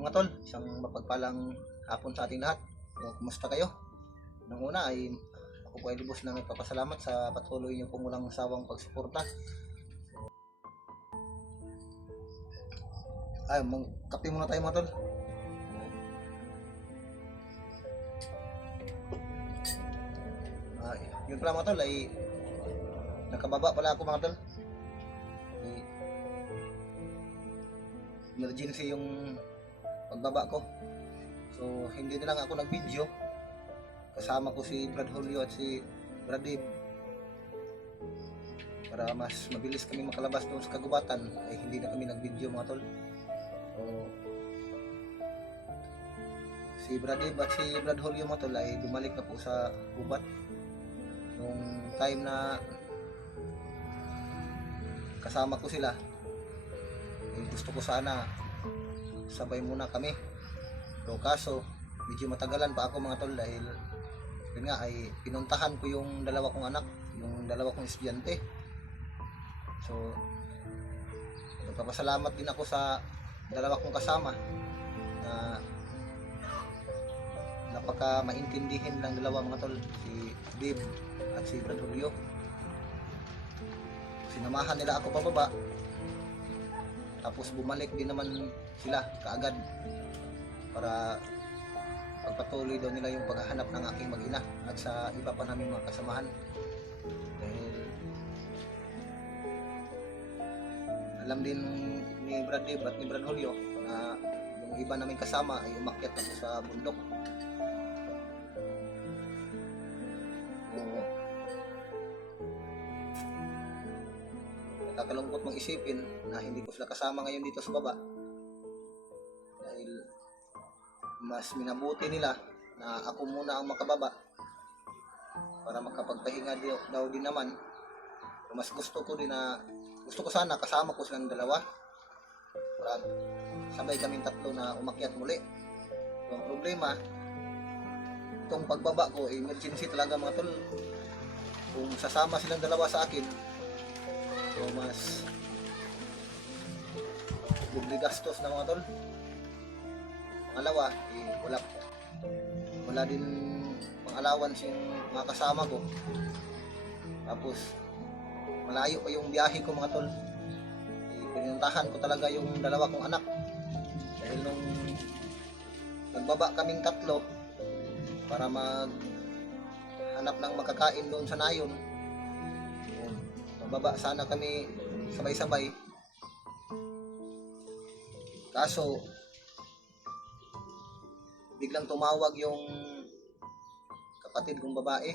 mga tol, isang mapagpalang hapon sa ating lahat. Kumusta kayo? Nang una ay ako po ay lubos na nagpapasalamat sa patuloy niyo pong walang sawang pagsuporta. Ay, kape muna tayo mga tol. Ay, yun pala mga tol ay nakababa pala ako mga tol. Emergency yung pagbaba ko. So hindi na lang ako nag-video. Kasama ko si Brad Julio at si Brad Dave para mas mabilis kami makalabas doon sa kagubatan. Ay hindi na kami nag-video mga tol. So si Brad Dave at si Brad Julio mga tol ay bumalik na po sa gubat nung time na kasama ko sila. Gusto ko sana sabay muna kami, pero kaso medyo matagalan pa ako mga tol dahil yun nga ay pinuntahan ko yung dalawa kong anak, yung dalawa kong estudyante. So nagpapasalamat din ako sa dalawa kong kasama na napaka maintindihin ng dalawa mga tol, si Dave at si Brad Julio. Sinamahan nila ako pababa, tapos bumalik din naman sila kaagad para pagpatuloy daw nila yung paghahanap ng aking mag-ina at sa iba pa naming mga kasamahan. Dahil alam din ni Brad Dave at ni Brad Julio na yung iba naming kasama ay umakyat na po sa bundok. Nakakalungkot mong isipin na hindi ko sila kasama ngayon dito sa baba dahil mas minabuti nila na ako muna ang makababa para makapagpahinga daw din naman. Mas gusto ko sana kasama ko silang dalawa para sabay kaming tatlo na umakyat muli. So, ang problema itong pagbaba ko emergency talaga mga tol. Kung sasama silang dalawa sa akin, so mas bubli gastos na mga tol. Pangalawa, wala din pang allowance yung mga kasama ko. Tapos malayo pa yung biyahe ko mga tol. Pinuntahan ko talaga yung dalawa kong anak dahil nung nagbaba kaming tatlo para maghanap ng makakain doon sa nayon, baba sana kami sabay-sabay, kaso biglang tumawag yung kapatid kong babae,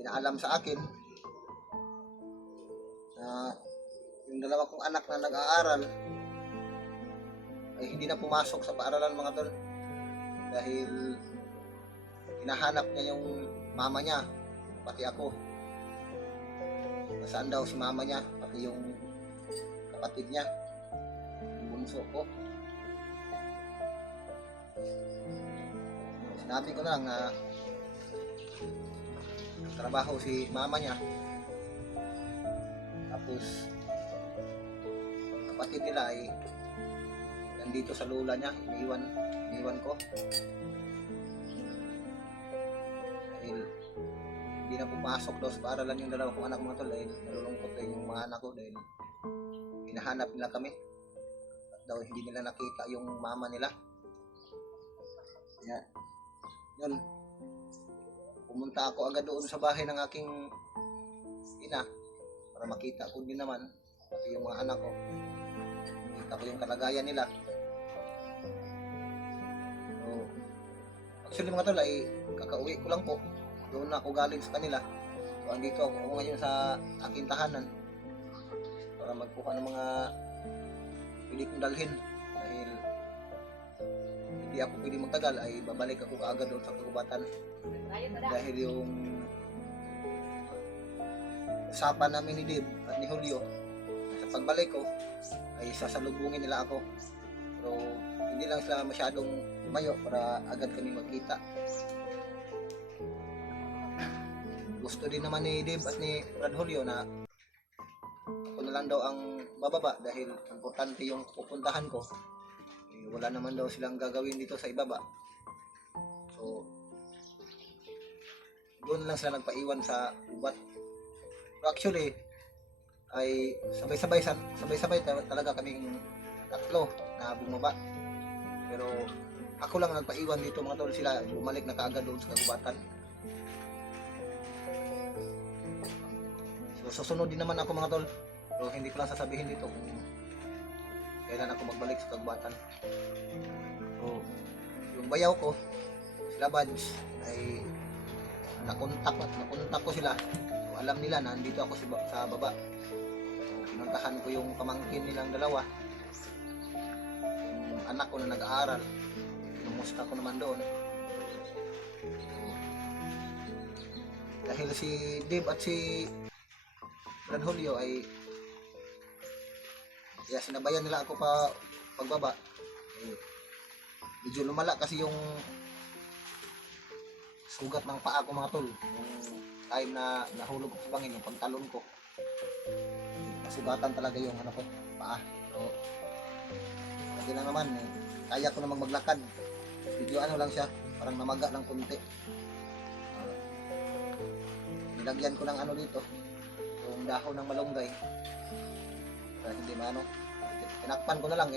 pinaalam sa akin na yung dalawa kong anak na nag-aaral ay hindi na pumasok sa paaralan mga tol dahil hinahanap niya yung mama niya, pati ako. Nasaan daw si mama niya, pati yung kapatid niya, yung bunso ko. Sinabi ko na lang na trabaho si mama niya, tapos kapatid nila ay nandito sa lula niya, iniwan ko dahil hindi na pumasok daw sa paaralan yung dalawa kong anak mga tol. Dahil nalulungkot din yung mga anak ko dahil hinahanap nila kami at daw hindi nila nakita yung mama nila. Kaya yun, pumunta ako agad doon sa bahay ng aking ina para makita ko din naman pati yung mga anak ko, makita ko yung kalagayan nila. So, actually mga tol ay kakauwi ko lang po, doon na ako galing sa kanila. So andito ako ngayon sa aking tahanan para magkuha ng mga pwede kong dalhin dahil hindi ako pwede magtagal, ay babalik ako kaagad doon sa kagubatan dahil yung usapan namin ni Dave at ni Julio sa pagbalik ko ay sasalubungin nila ako, pero hindi lang sila masyadong mayo para agad kami magkita. Gusto din naman ni Dave at ni Brad Julio na ako na lang daw ang bababa dahil importante yung pupuntahan ko. wala naman daw silang gagawin dito sa ibaba. So doon lang sila nagpaiwan sa gubat. So, actually ay sabay-sabay talaga kaming tatlo na bumaba. Pero ako lang nagpaiwan dito mga tol, sila bumalik na kaagad doon sa kagubatan. So susunod din naman ako mga tol. So hindi ko lang sasabihin dito kung kailan ako magbalik sa kagubatan. So yung bayaw ko, sila Bads, ay nakontak ko sila. So, alam nila na nandito ako sa baba. So, pinuntahan ko yung pamangkin nilang dalawa, yung anak ko na nag-aaral. Pinumusta ko naman doon. So, dahil si Dave at si Brad Julio ay kaya sinabayan nila ako pagbaba. Medyo lumala kasi yung sugat ng paa ko mga tol. Yung time na nahulog ko sa bangin, yung pagtalon ko, nasugatan talaga yung ano ko, paa. So kasi na naman kaya ko namang maglakad. Medyo ano lang siya, parang namaga ng kunti. Nilagyan ko ng ano dito, yung dahon ng malunggay para hindi maano. Tinakpan ko na lang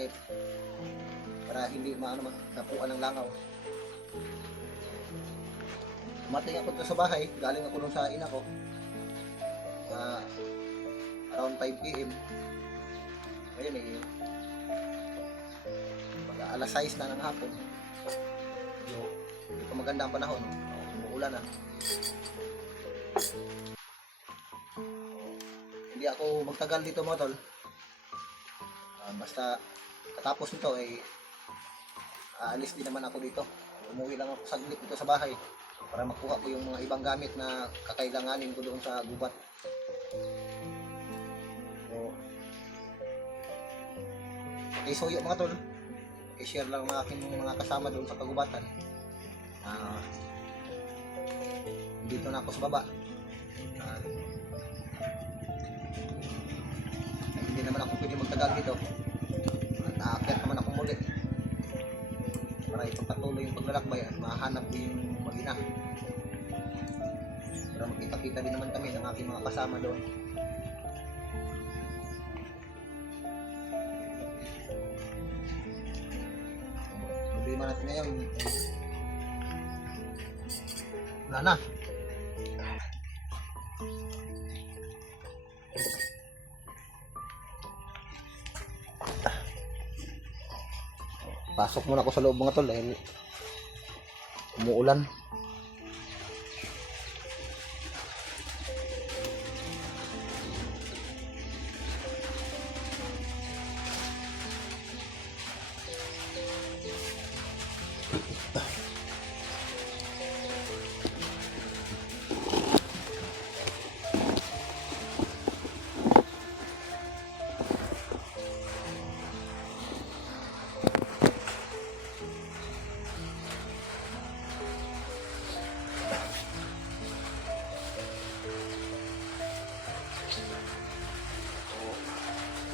para hindi maano dapuan ng langaw. Dumating ako sa bahay, galing ako nung sa ina ko around 5 PM. Ngayon alas 6 na ng hapon. So, hindi pa maganda ang panahon, umuulan na. Hindi ako magtagal dito mga tol. Basta katapos nito aalis din naman ako dito. Umuwi lang ako saglit dito sa bahay para makuha ko yung mga ibang gamit na kakailanganin ko doon sa gubat. So yung mga tol, i-share lang ng aking mga kasama doon sa kagubatan. Dito na ako sa baba. Hindi naman ako pwede magtagal dito. Aakyat naman ako muli para ipagpatuloy yung paglalakbay at mahanap ko yung mag-ina. Para magkita-kita din naman kami ng aking mga kasama doon. Problema natin ngayon, wala na. Pasok muna ako sa loob mga tol dahil umuulan.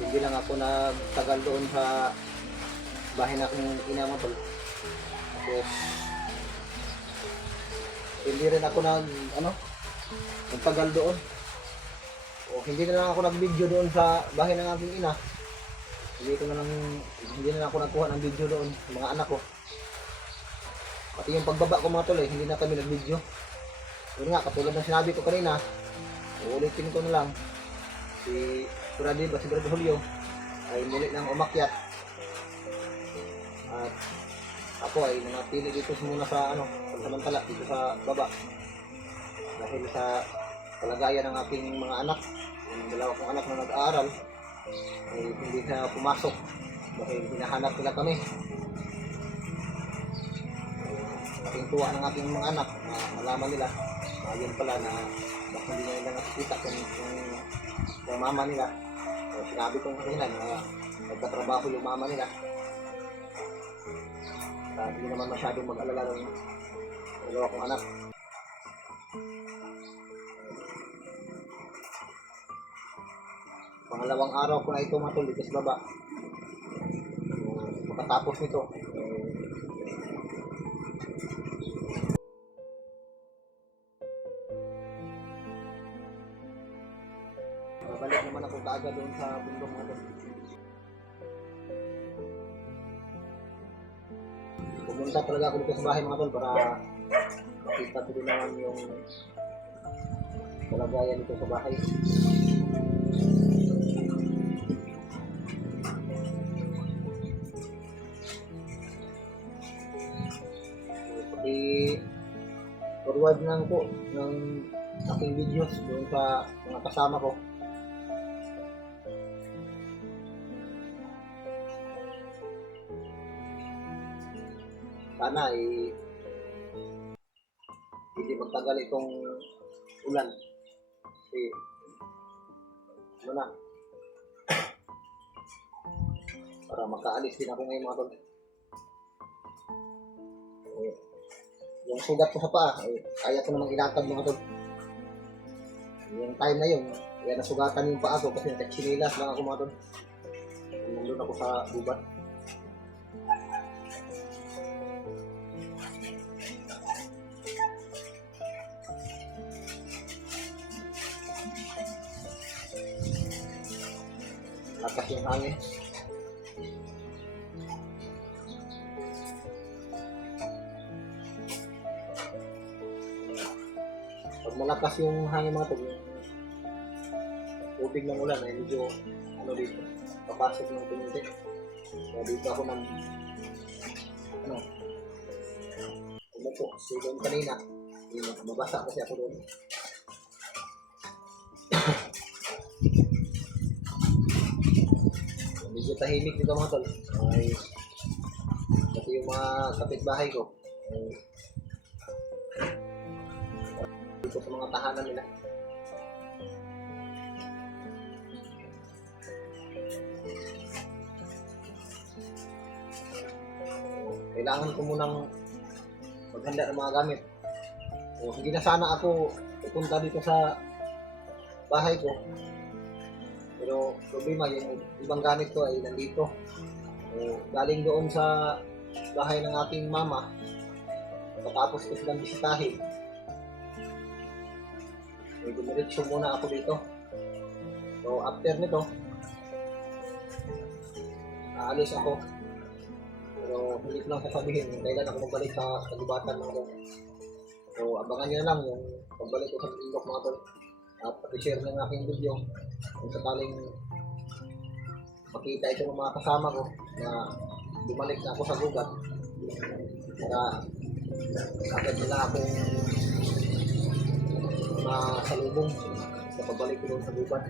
Hindi lang ako nagtagal doon sa bahay na aking ina mo tol. Tapos hindi rin ako nagtagal doon. O hindi na lang ako nag-video doon sa bahay ng aking ina. Hindi na ako nagkuha ng video doon sa mga anak ko. Pati yung pagbaba ko mga tol hindi na kami nag-video. Yun nga, katulad ng sinabi ko kanina, uulitin ko na lang. Si Brady at si Brad Julio ay muli nang umakyat at ako ay nanatili dito muna sa pansamantala dito sa baba dahil sa kalagayan ng aking mga anak. Yung dalawa kong anak na nag-aaral ay hindi na pumasok dahil hinahanap nila kami. Aking tuwa ng aking mga anak na malaman nila yun pala na bakit hindi nila nakikita kung yung mama nila. So, sinabi ko kanina na nagtatrabaho yung mama nila. Hindi naman masyadong mag-alala ng dalawa kong anak. Pangalawang araw ko na ito matulog sa baba. pagkatapos nito, babalik naman ako kaagad doon sa bundok na doon. Pumunta talaga ako dito sa bahay mga tol para makita ko din naman yung kalagayan dito sa bahay. I-forward lang po ng aking videos doon sa mga kasama ko. Sana hindi magtagal itong ulan. Kasi ano na, para makaalis din ako ngayon mga tol. Yung sugat ko sa paa, kaya ko namang ilakad mga tol. Yung time na yun, kaya nasugatan yung paa ko kasi nagsinilas lang ako mga tol. Nandun ako sa gubat. Lakas yung hangin. Pag malakas yung hangin mga tol, yung tubig ng ulan ay medyo ano dito, papasok ng tubig. So dito ako ng umupo. So doon kanina, mabasa kasi ako doon. Medyo tahimik dito mga tol. Ay, kasi yung mga kapitbahay ko dito sa mga tahanan nila. Kailangan ko munang maghanda ng mga gamit. O, hindi na sana ako pupunta dito sa bahay ko. Pero problema, yung ibang gamit ko ay nandito. Galing doon sa bahay ng aking mama. Pagkatapos ko silang bisitahin, dumiretso muna ako dito. So after nito, aalis ako. Pero hindi ko lang sasabihin kailan ako magbalik sa kagubatan mga tol. So abangan nyo na lang yung pagbalik ko sa bundok mga tol. At pati-share ng aking video kung sakaling makita ito ng mga kasama ko na bumalik na ako sa gugat para agad nila akong masalubong sa pagbalik ko doon sa gubat.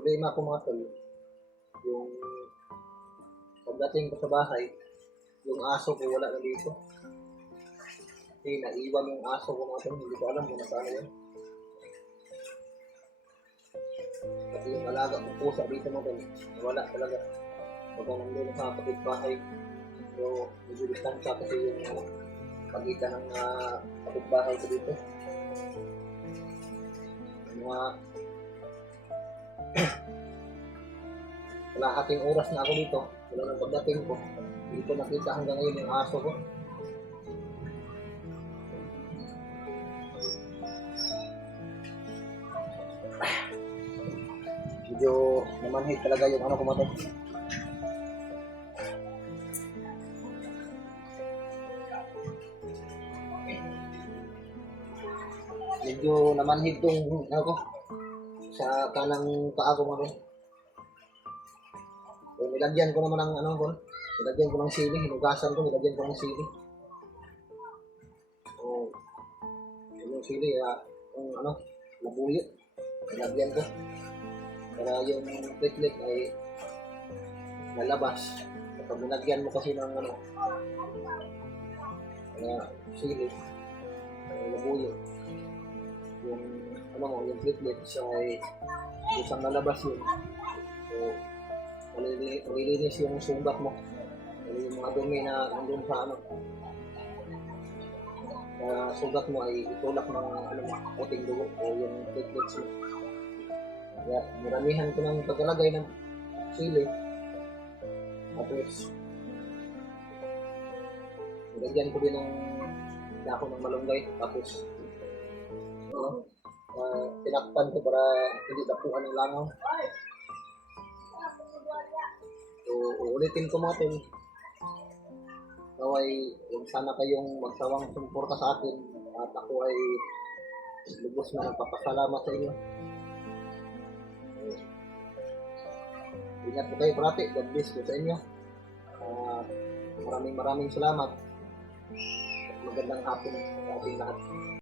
Problema ko mga tol, yung pagdating ko sa bahay, yung aso ko wala na dito. Kasi naiwan yung aso ko mga tol, hindi ko alam kung nasaan yun. Kasi yung alaga ko pusa dito mga tol, wala talaga. Pagka nandun sa kapitbahay, so medyo distansya kasi yung pagitan ng kapitbahay ko dito. Yung mga kalahating oras na ako dito, wala nang pagdating ko, hindi ko nakita hanggang ngayon yung aso ko. Medyo namanhid talaga yung ano ko mga tol. Medyo namanhid tong ano ko sa kanang paa ko mga tol. So, nilagyan ko naman ng ano ko, nilagyan ko ng sili, hinugasan ko, nilagyan ko ng sili. So, yung sili, yung labuyo. Nilagyan ko. Para yung platelet ay lalabas. Kapag nilagyan mo kasi ng sili, labuyo, yung yung platelets ay isang lalabas yun. So, malilinis yung sugat mo. Yung mga dumi na nandun sa sugat mo ay itulak ng puting dugo o yung platelets mo. Kaya maramihan ko ng pagkalagay ng sili. Tapos, nilagyan ko din ng dako ng malunggay. Tapos, tinakpan ko para hindi dapuan ng langaw. So, uulitin ko mga tol. Naway, huwag sana kayong magsawang sumuporta sa akin at ako ay lubos na nagpapasalamat sa inyo. Ingat po kayo parati. God bless po sa inyo. Maraming salamat. Magandang hapon sa ating lahat.